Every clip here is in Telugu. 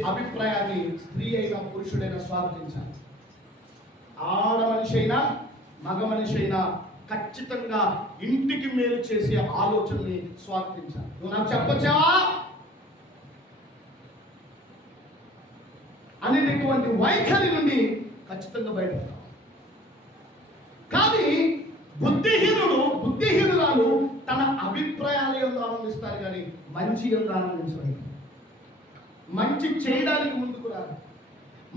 అభిప్రాయాన్ని స్త్రీ అయినా పురుషుడైనా స్వాగతించాలి. ఆడ మనిషి అయినా మగ మనిషి అయినా ఖచ్చితంగా ఇంటికి మేలు చేసే ఆలోచనని స్వాగతించాలి. నువ్వు నాకు చెప్పొచ్చావా అనేటువంటి వైఖరి నుండి ఖచ్చితంగా బయటపడాలి. కానీ బుద్ధిహీనురాలు తన అభిప్రాయాలు ఎందు ఆనందిస్తారు కానీ మంచి ఎందు ఆనందించలేదు. మంచి చేయడానికి ముందుకు రారు,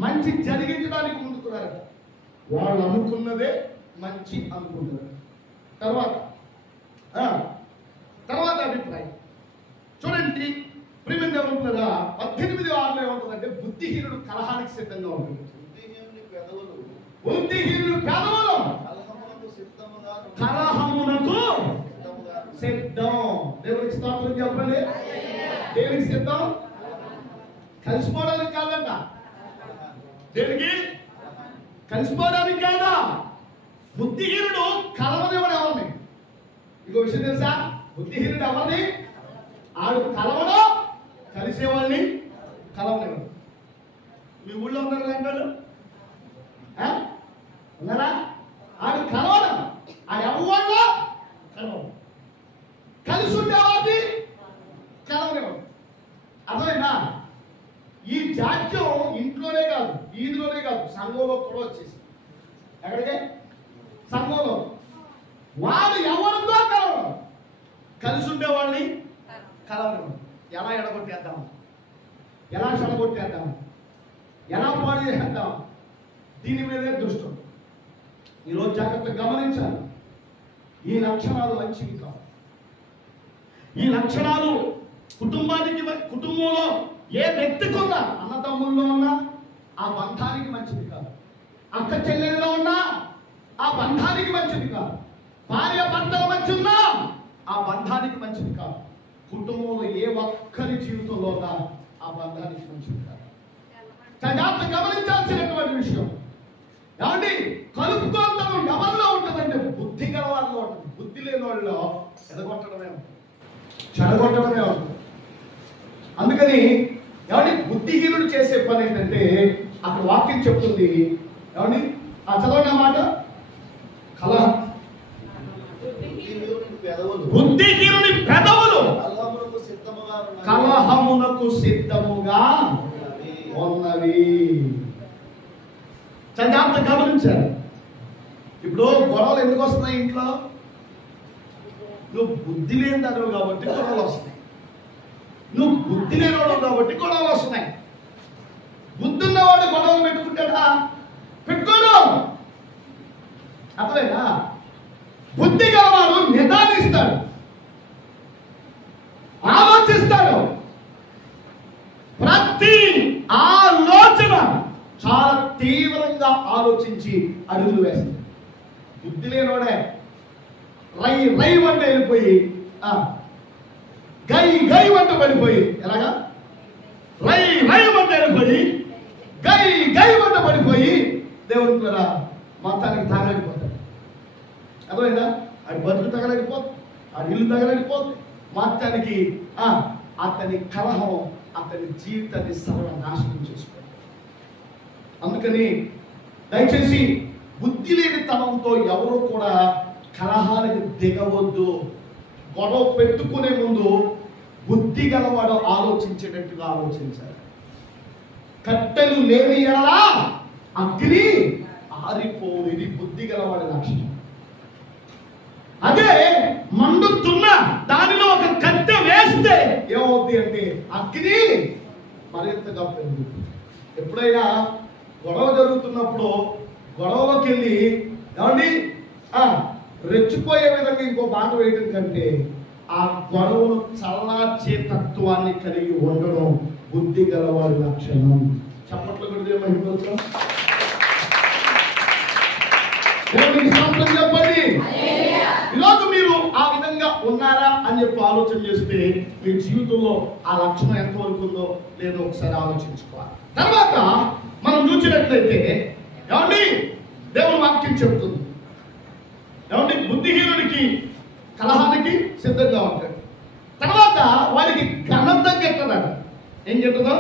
మంచి జరిగించడానికి ముందుకు రారు. వాళ్ళు అనుకున్నదే మంచి అనుకుంటారు. తర్వాత అభిప్రాయం చూడండి. ప్రియమైన దేవుడా 18:6 ఏమంటుందంటే బుద్ధిహీనుడు కలహానికి సిద్ధంగా ఉంటుంది. బుద్ధిహీనుడు పెదవులు కలహమునకు సిద్ధం. దేవునికి స్తోత్రం చెప్పండి. దేనికి సిద్ధం? కలిసిపోవడానికి కాదంట. దేనికి? కలిసిపోవడానికి కాదా. బుద్ధిహీనుడు కలవనివాడు ఎవరిని? ఇంకో విషయం తెలుసా? బుద్ధిహీనుడు ఎవరిని? ఆడు కలవడం, కలిసేవాళ్ళని కలవనివాడు. మీ ఊళ్ళో ఉన్నారు అంటాడు ఉన్నారా? ఆడు కలవడం, ఆడు ఎవరిలో కలవడం, కలిసి ఉండేవాడిని కలవనివాడు. అర్థమైందా? ఈ జాత్యం ఇంట్లోనే కాదు, ఈదిలోనే కాదు, సంఘంలో కూడా వచ్చేసి ఎక్కడికే సంఘంలో వాడు ఎవరితో కలవడం, కలిసి ఉండేవాళ్ళని కలవడం. ఎలా ఎడగొట్టేద్దాం, ఎలా చెడగొట్టేద్దాం, ఎలా పాడు చేసేద్దాం, దీని మీదే దృష్టి. ఈరోజు జాగ్రత్తగా గమనించాలి. ఈ లక్షణాలు మంచివి కావు. ఈ లక్షణాలు కుటుంబంలో ఏ వ్యక్తికి ఉన్నా, అన్నదమ్ముల్లో ఉన్నా ఆ బంధానికి మంచిది కాదు. అక్క చెల్లెల్లో ఉన్నా ఆ బంధానికి మంచిది కాదు. భార్య భర్తల మధ్య ఉన్నా ఆ బంధానికి మంచిది కాదు. కుటుంబంలో ఏ ఒక్కరి జీవితంలో ఉన్నా ఆ బంధానికి మంచిది కాదు. జాగ్రత్త గమనించాల్సినటువంటి విషయం. ఏమండి, కలుపుకోవడం ఎవరిలో ఉంటుందంటే బుద్ధి గల వాళ్ళలో ఉంటుంది. బుద్ధి లేని వాళ్ళలో ఎదగొట్టడమే ఉంటుంది, చెడగొట్టడమే ఉంటుంది. అందుకని ఏమండి బుద్ధిహీనుడు చేసే పని ఏంటంటే అక్కడ వాక్యం చెప్తుంది. ఏమండి చదవండి మాట. బుద్ధిహీనుని పెదవులు కలహమునకు సిద్ధముగా ఉన్నవి. జాగ్రత్త గమనించారు. ఇప్పుడు గొడవలు ఎందుకు వస్తున్నాయి? ఇంట్లో నువ్వు బుద్ధి లేని దానివి కాబట్టి గొడవలు వస్తున్నాయి. నువ్వు బుద్ధి లేనివాడు కాబట్టి గొడవలు వస్తున్నాయి. బుద్ధి ఉన్నవాడు గొడవలు పెట్టుకుంటాడా? పెట్టుకోడు. అర్థమైనా? బుద్ధి గలవాడు నిదానిస్తాడు, ఆలోచిస్తాడు. ప్రతి ఆలోచన చాలా తీవ్రంగా ఆలోచించి అడుగులు వేస్తాడు. బుద్ధి లేనివాడే రై వంట వెళ్ళిపోయి గై వంట పడిపోయి, ఎలాగా రై వంట వెళ్ళిపోయి గై వంట పడిపోయి దేవుని పిల్లరా మొత్తానికి తాగలేకపోతాడు. అర్థమైందా? ఆడి బతుకు తగలేకపోతుంది, ఆడి ఇల్లు తగలేకపోతుంది. మొత్తానికి అతని కలహం అతని జీవితాన్ని సర్వనాశనం చేసుకోవాలి. అందుకని దయచేసి బుద్ధి లేని తనంతో ఎవరు కూడా కలహానికి దిగవద్దు. గొడవ పెట్టుకునే ముందు బుద్ధి గలవాడు ఆలోచించేటట్టుగా ఆలోచించాలి. కట్టెలు లేని ఎడల అగ్ని ఆరిపోదు. ఇది బుద్ధి గలవాడి లక్షణం. అదే మండుతున్న దానిలో ఒక కట్టె వేస్తే ఏమవుద్ది అంటే అగ్ని మరింతగా పెరుగుతుంది. ఎప్పుడైనా గొడవ జరుగుతున్నప్పుడు గొడవలోకి వెళ్ళి ఏమండి రెచ్చిపోయే విధంగా ఇంకో మాట వేయడం కంటే ఆ గొడవను చల్లార్చే తత్వాన్ని కలిగి ఉండడం బుద్ధి గలవాడి లక్షణం. చప్పట్లు కొడితే మహిమతో చెప్పండి. ఈరోజు మీరు ఆ విధంగా ఉన్నారా అని చెప్పి ఆలోచన చేస్తే మీ జీవితంలో ఆ లక్షణం ఎంతవరకు ఉందో లేదో ఒకసారి ఆలోచించుకోవాలి. తర్వాత మనం చూసినట్లయితే ఏమండి దేవుని వాక్యం చెప్తుంది. ఏమండి బుద్ధిహీనుడికి కలహానికి సిద్ధంగా ఉంటాడు. తర్వాత వాడికి ఘనత గిట్టదట. ఏం గిట్టదో?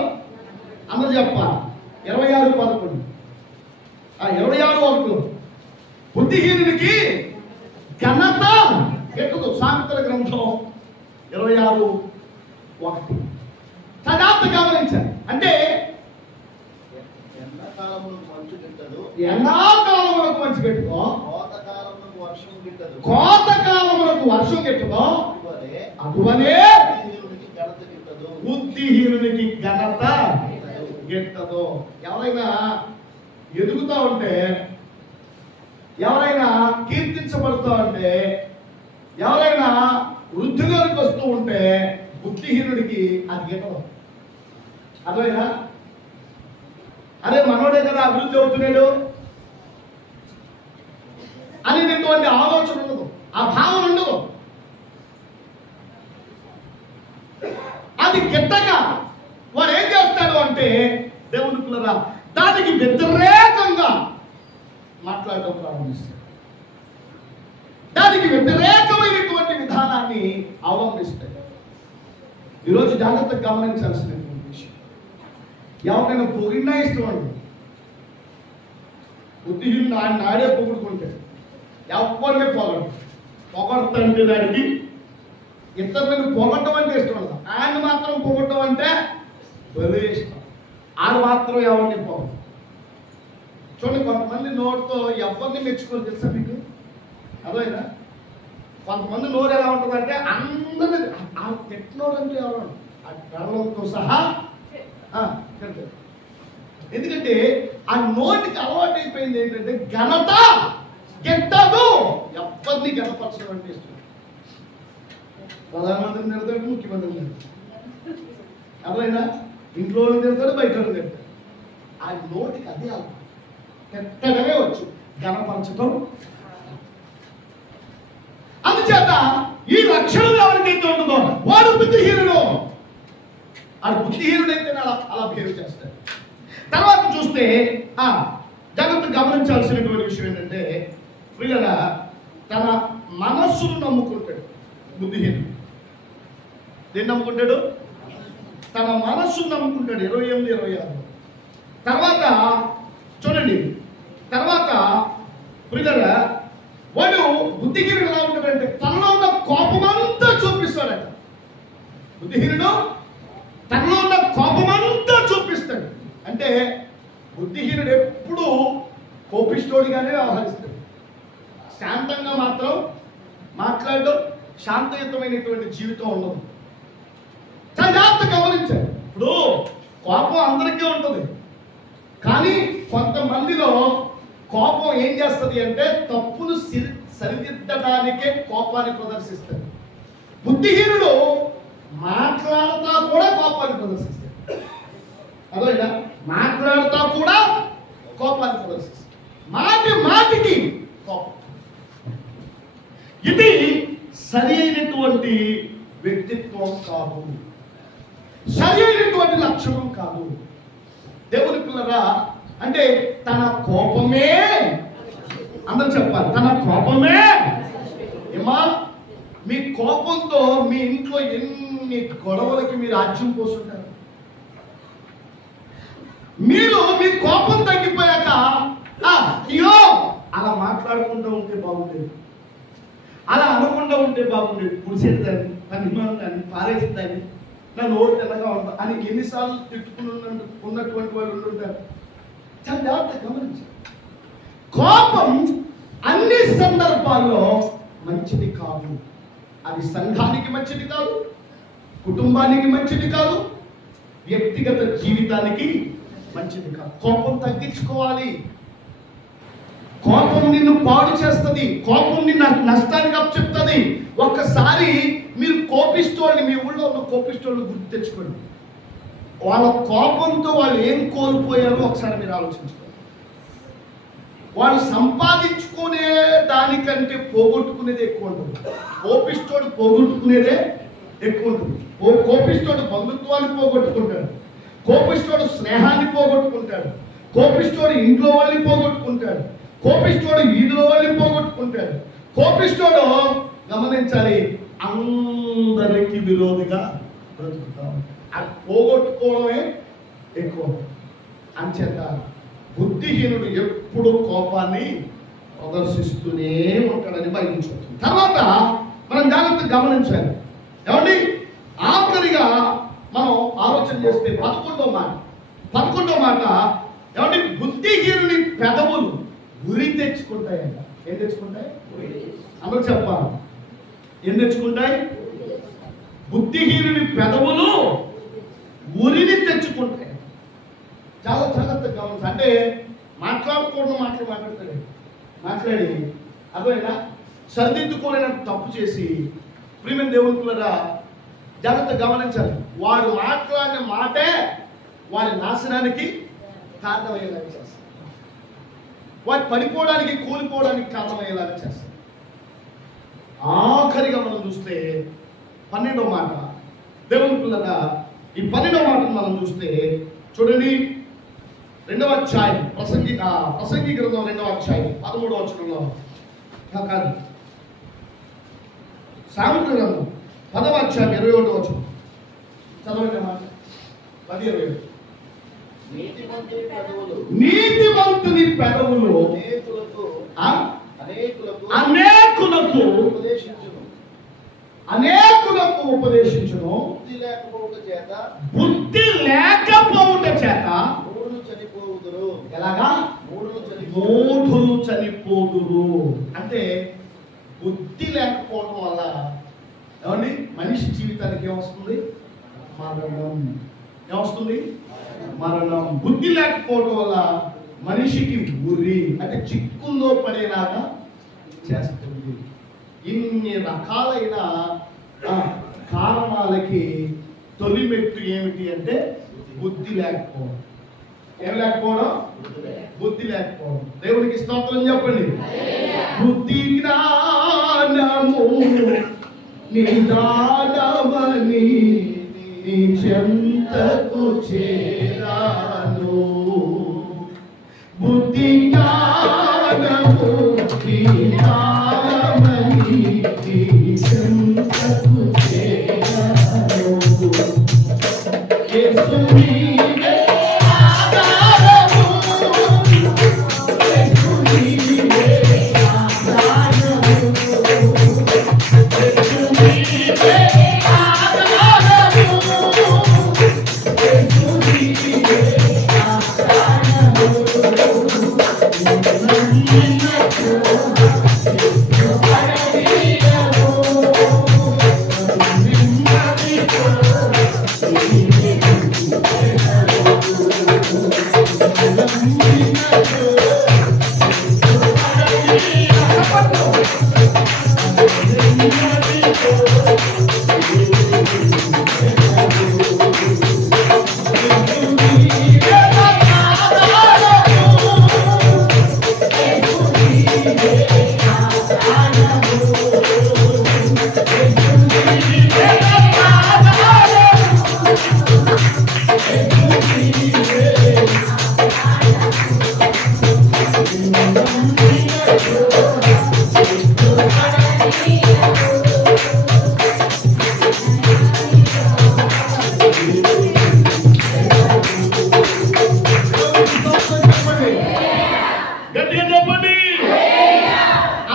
అందరూ చెప్పాలి. 26:11 26 బుద్ధిహీనునికి ఘనత ఎక్కదు. సామెతల గ్రంథం 26:1 జాగ్రత్త గమనించాలి. అంటే ఎండాకాలమునకు మంచు గిట్టదు, ఎండాకాలమునకు మంచు గిట్టుకో, కోతకాలమునకు వర్షం గిట్టదు, కోతకాలమునకు వర్షం గిట్టుకో, అటువలే బుద్ధిహీనునికి ఘనత గిట్టదు. ఎవరైనా ఎదుగుతా ఉంటే, ఎవరైనా కీర్తించబడుతూ ఉంటే, ఎవరైనా వృద్ధిలోకి వస్తూ ఉంటే బుద్ధిహీనుడికి అది గిట్టదు. అర్థమైనా? అరే మనోడే కదా అభివృద్ధి అవుతున్నాడు అనేటువంటి ఆలోచన ఉండదు, ఆ భావన ఉండదు. అది గిట్టక వాడు ఏం చేస్తాడు అంటే దేవుని పిల్లరా దానికి వ్యతిరేకంగా మాట్లాడటం ప్రారంభిస్తాడు. దానికి వ్యతిరేకమైనటువంటి విధానాన్ని అవలంబిస్తాడు. ఈరోజు జాగ్రత్తగా గమనించాల్సినటువంటి విషయం, ఎవరైనా పొగిడినా ఇష్టం అండి. బుద్ధిహీనుడు ఆయన నాడే పొగుడుకుంటాడు, ఎవరిని పొగడతంటే దానికి ఇతరులను పొగట్టం అంటే ఇష్టం ఉండదు. ఆయన మాత్రం పొగట్టం అంటే భలే ఇష్టం. ఆయన మాత్రం ఎవరిని పొగ. చూడండి, కొంతమంది నోటితో ఎవరిని మెచ్చుకోరు తెలుసా మీకు? అదేనా? కొంతమంది నోరు ఎలా ఉంటుందంటే అందరినీ ఆ తిట్టినోడు అంటే ఎవరు ఆ గర్వంతో సహా తిడతారు. ఎందుకంటే ఆ నోటికి అలవాటు అయిపోయింది ఏంటంటే ఘనత గిట్టదు. ఎవరిని ఘనపరచడం అంటే ఇష్టం. ప్రధానమంత్రిని తిడతాడు, ముఖ్యమంత్రిని తిడతాడు, ఎవరైనా ఇంట్లో తిడతాడు, బయట తిడతాడు. ఆ నోటికి అదే అలవాటు. తిట్టడమే వచ్చు, ఘనపరచడం. అందుచేత ఈ లక్షణం ఎవరికైతే ఉంటుందో వాడు బుద్ధిహీనుడు. ఆ బుద్ధిహీనుడైతే అలా బిహేవ్ చేస్తాడు. తర్వాత చూస్తే జాగ్రత్త గమనించాల్సినటువంటి విషయం ఏంటంటే వీళ్ళ తన మనస్సును నమ్ముకుంటాడు బుద్ధిహీనుడు. దేన్ని నమ్ముకుంటాడు? తన మనస్సును నమ్ముకుంటాడు. 28, 26 తర్వాత చూడండి, తర్వాత ప్రియులారా వాడు బుద్ధిహీనుడు ఎలా ఉంటాడంటే తనలో ఉన్న కోపమంతా చూపిస్తాడట. బుద్ధిహీనుడు తనలో ఉన్న కోపమంతా చూపిస్తాడు. అంటే బుద్ధిహీనుడు ఎప్పుడు కోపిష్టోడిగానే వ్యవహరిస్తాడు. శాంతంగా మాత్రం మాట్లాడడం, శాంతయుతమైనటువంటి జీవితం ఉండదు. చాలా జాగ్రత్తగా గమనించాడు. ఇప్పుడు కోపం అందరికీ ఉంటుంది, కానీ కొంతమందిలో కోపం ఏం చేస్తుంది అంటే తప్పును సరిదిద్దడానికే కోపాన్ని ప్రదర్శిస్తాడు. బుద్ధిహీనుడు మాట్లాడుతా కూడా కోపాన్ని ప్రదర్శిస్తాడు. అదేనా? మాట్లాడుతా కూడా కోపాన్ని ప్రదర్శిస్తాడు. మాటికి కోపం. ఇది సరి అయినటువంటి వ్యక్తిత్వం కాదు, సరి అయినటువంటి లక్షణం కాదు. దేవుని పిల్లరా, అంటే తన కోపమే, అందరూ చెప్పాలి, తన కోపమే. ఏమా మీ కోపంతో మీ ఇంట్లో ఎన్ని గొడవలకి మీరు ఆజ్యం పోస్తుంటారు. మీరు మీ కోపం తగ్గిపోయాక అయ్యో అలా మాట్లాడుకుంటూ ఉంటే బాగుండేది, అలా అనకుండా ఉంటే బాగుండేది, పుడిసేది దాన్ని, నా విమానం దాన్ని, పారేసి దాన్ని, నా నోరు తెల్లగా ఉంటా అని ఎన్నిసార్లు తిట్టుకుని ఉన్నటువంటి వాళ్ళు ఉంటుంటారు. చాలా జాగ్రత్తగా గమనించారు. కోపం అన్ని సందర్భాల్లో మంచిది కాదు. అది సంఘానికి మంచిది కాదు, కుటుంబానికి మంచిది కాదు, వ్యక్తిగత జీవితానికి మంచిది కాదు. కోపం తగ్గించుకోవాలి. కోపం నిన్ను పాడు చేస్తుంది, కోపం నిన్ను నష్టానికి అప్పచెప్తుంది. ఒక్కసారి మీరు కోపిస్తోళ్ళని, మీ ఊళ్ళో ఉన్న కోపిస్తోళ్ళని గుర్తు తెచ్చుకోండి. వాళ్ళ కోపంతో వాళ్ళు ఏం కోల్పోయారో ఒకసారి మీరు ఆలోచించుకోండి. వాళ్ళు సంపాదించుకునే దానికంటే పోగొట్టుకునేది ఎక్కువ ఉంటుంది. కోపిస్తోడు పోగొట్టుకునేదే ఎక్కువ ఉంటుంది. కోపిస్తోడు బంధుత్వాన్ని పోగొట్టుకుంటాడు, కోపిస్తోడు స్నేహాన్ని పోగొట్టుకుంటాడు, కోపిస్తోడు ఇంట్లో వాళ్ళని పోగొట్టుకుంటాడు, కోపిస్తోడు వీధిలో వాళ్ళని పోగొట్టుకుంటాడు. కోపిస్తోడు గమనించాలి, అందరికి విరోధిగా బ్రతుకుతాం. అది పోగొట్టుకోవడమే ఎక్కువ. అంచేత బుద్ధిహీనుడు ఎప్పుడు కోపాన్ని ప్రదర్శిస్తూనే ఉంటాడని బైబిల్ చెప్తుంది. తర్వాత మనం జాగ్రత్తగా గమనించాలి. ఏమండి, ఆఖరిగా మనం ఆలోచన చేస్తే 11వ మాట ఏమండి, బుద్ధిహీనుని పెదవులు ఉరి తెచ్చుకుంటాయంట. ఏం తెచ్చుకుంటాయి? అందరూ చెప్పాలి. ఏం తెచ్చుకుంటాయి? బుద్ధిహీనుని పెదవులు ఉరిని తెచ్చుకుంటాయి. చాలా జాగ్రత్తగా గమనించాలి. అంటే మాట్లాడకూడదు మాట్లాడి అర్థమైనా సరిదిద్దుకోలేనంత తప్పు చేసి ప్రియమైన దేవుని పిల్లరా జాగ్రత్తగా గమనించాలి. వాడు మాట్లాడిన మాటే వారి నాశనానికి కారణమయ్యేలాగా చేస్తారు. వాడు పడిపోవడానికి కూలిపోవడానికి కారణమయ్యేలాగా చేస్తారు. ఆఖరిగా మనం చూస్తే 12వ మాట దేవుని పిల్లరా, ఈ 12వ మాటను మనం చూస్తే చూడండి, 2వ అధ్యాయం ప్రసంగి గ్రంథం 2వ అధ్యాయం 13వ వచనంలో కాదు, సామెతల గ్రంథం 10వ అధ్యాయం 21వ వచనం చదవండి మాట. 10:27 నీతిమంతుని పెదవులు అనేకులకు ఉపదేశించును, బుద్ధి లేకపోవుట చేత ఎలాగా మూఢులు చనిపోదురు. అంటే బుద్ధి లేకపోవడం వల్ల ఏమండి మనిషి జీవితానికి ఏమొస్తుంది? మరణం. ఏమొస్తుంది? మరణం. బుద్ధి లేకపోవడం వల్ల మనిషికి ఉరి అంటే చిక్కుల్లో పడేలాగా చేస్తుంది. ఇన్ని రకాలైన కారణాలకి తొలిమెట్టు ఏమిటి అంటే బుద్ధి లేకపోవడం. ఏం లేకపోవడం? బుద్ధి లేకపోవడం. దేవుడికి స్తోత్రం చెప్పండి. బుద్ధి జ్ఞానము నిదానమని నీ చెంతకు చేరాను. బుద్ధి జ్ఞానము నిదానమని నీ చెంతకు చేరాను. యేసు నీవే ఆధారము, యేసు నీవే ఆధారము, యేసు నీవే ఆధారము, యేసు నీవే ఆధారము.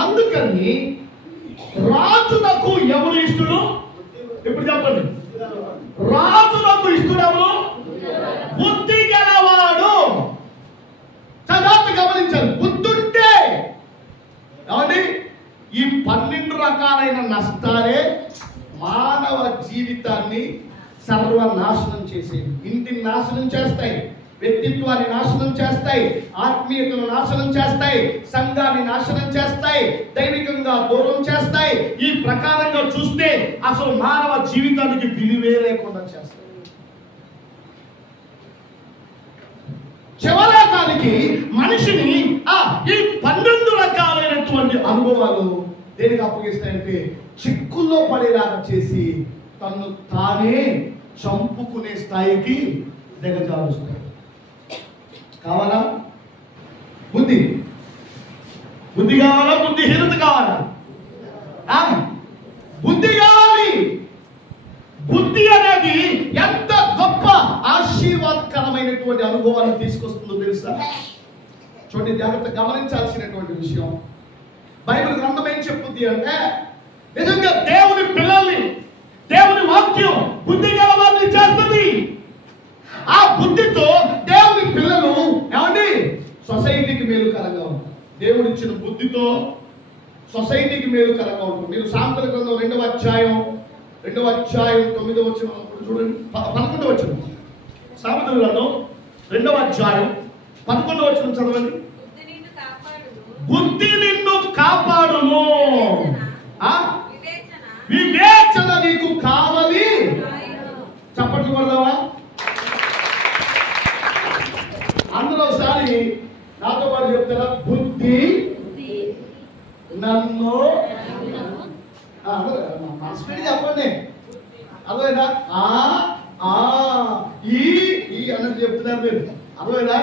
అందుకని రాజులకు ఎవరు ఇష్టడు? ఇప్పుడు చెప్పండి. రాజులకు ఇష్టడెవరు? బుద్ధి గలవాడు. చదువు గమనించాలి. బుద్ధుంటే ఏమండి ఈ 12 రకాలైన నష్టాలే మానవ జీవితాన్ని సర్వనాశనం చేసేవి. ఇంటిని నాశనం చేస్తాయి, వ్యక్తిత్వాన్ని నాశనం చేస్తాయి, ఆత్మీయతను నాశనం చేస్తాయి, సంఘాన్ని నాశనం చేస్తాయి, దైవికంగా దూరం చేస్తాయి. ఈ ప్రకారంగా చూస్తే అసలు మానవ జీవితానికి విలువే లేకుండా చేస్తాయి. చివరాకానికి మనిషిని ఈ 12 రకాలైనటువంటి అనుభవాలు దేనికి అప్పగిస్తాయంటే చిక్కుల్లో పడేలాగా చేసి తను తానే చంపుకునే స్థాయికి దిగజారుస్తాయి. కావాలా? బుద్ధి కావాలా? బుద్ధిహీనత కావాలా? బుద్ధి కావాలి. బుద్ధి అనేది ఎంత గొప్ప ఆశీర్వాదకరమైన ఎటువంటి అనుభవాన్ని తీసుకొస్తుందో తెలుసా? చూడండి, జాగ్రత్త గమనించాల్సినటువంటి విషయం. బైబిల్ గ్రంథం ఏం చెప్పుద్ది అంటే, నిజంగా దేవుని పిల్లల్ని దేవుని వాక్యం బుద్ధి గలవారిని చేస్తుంది. ఆ బుద్ధితో దేవుని పిల్లలు ఏమండి సొసైటీకి మేలుకరంగా ఉంటారు. దేవుడిచ్చిన బుద్ధితో సొసైటీకి మేలుకరంగా ఉంటుంది. మీరు సామెతల గ్రంథం 2వ అధ్యాయం 9వ వచనం చూడండి, 11వ వచనం. సామెతల గ్రంథం 2వ అధ్యాయం 11వ వచనం చదవండి. బుద్ధి నిన్ను కాపాడును, వివేచన నీకు కావాలి. చప్పట్లు కొడదామా? అందులో ఒకసారి నాతో పాటు చెప్తారా? బుద్ధి నన్ను స్పీడ్ చెప్పండి. అర్థమైనా? ఈ అన్నట్టు చెప్తున్నారు మీరు. అర్థమైనా?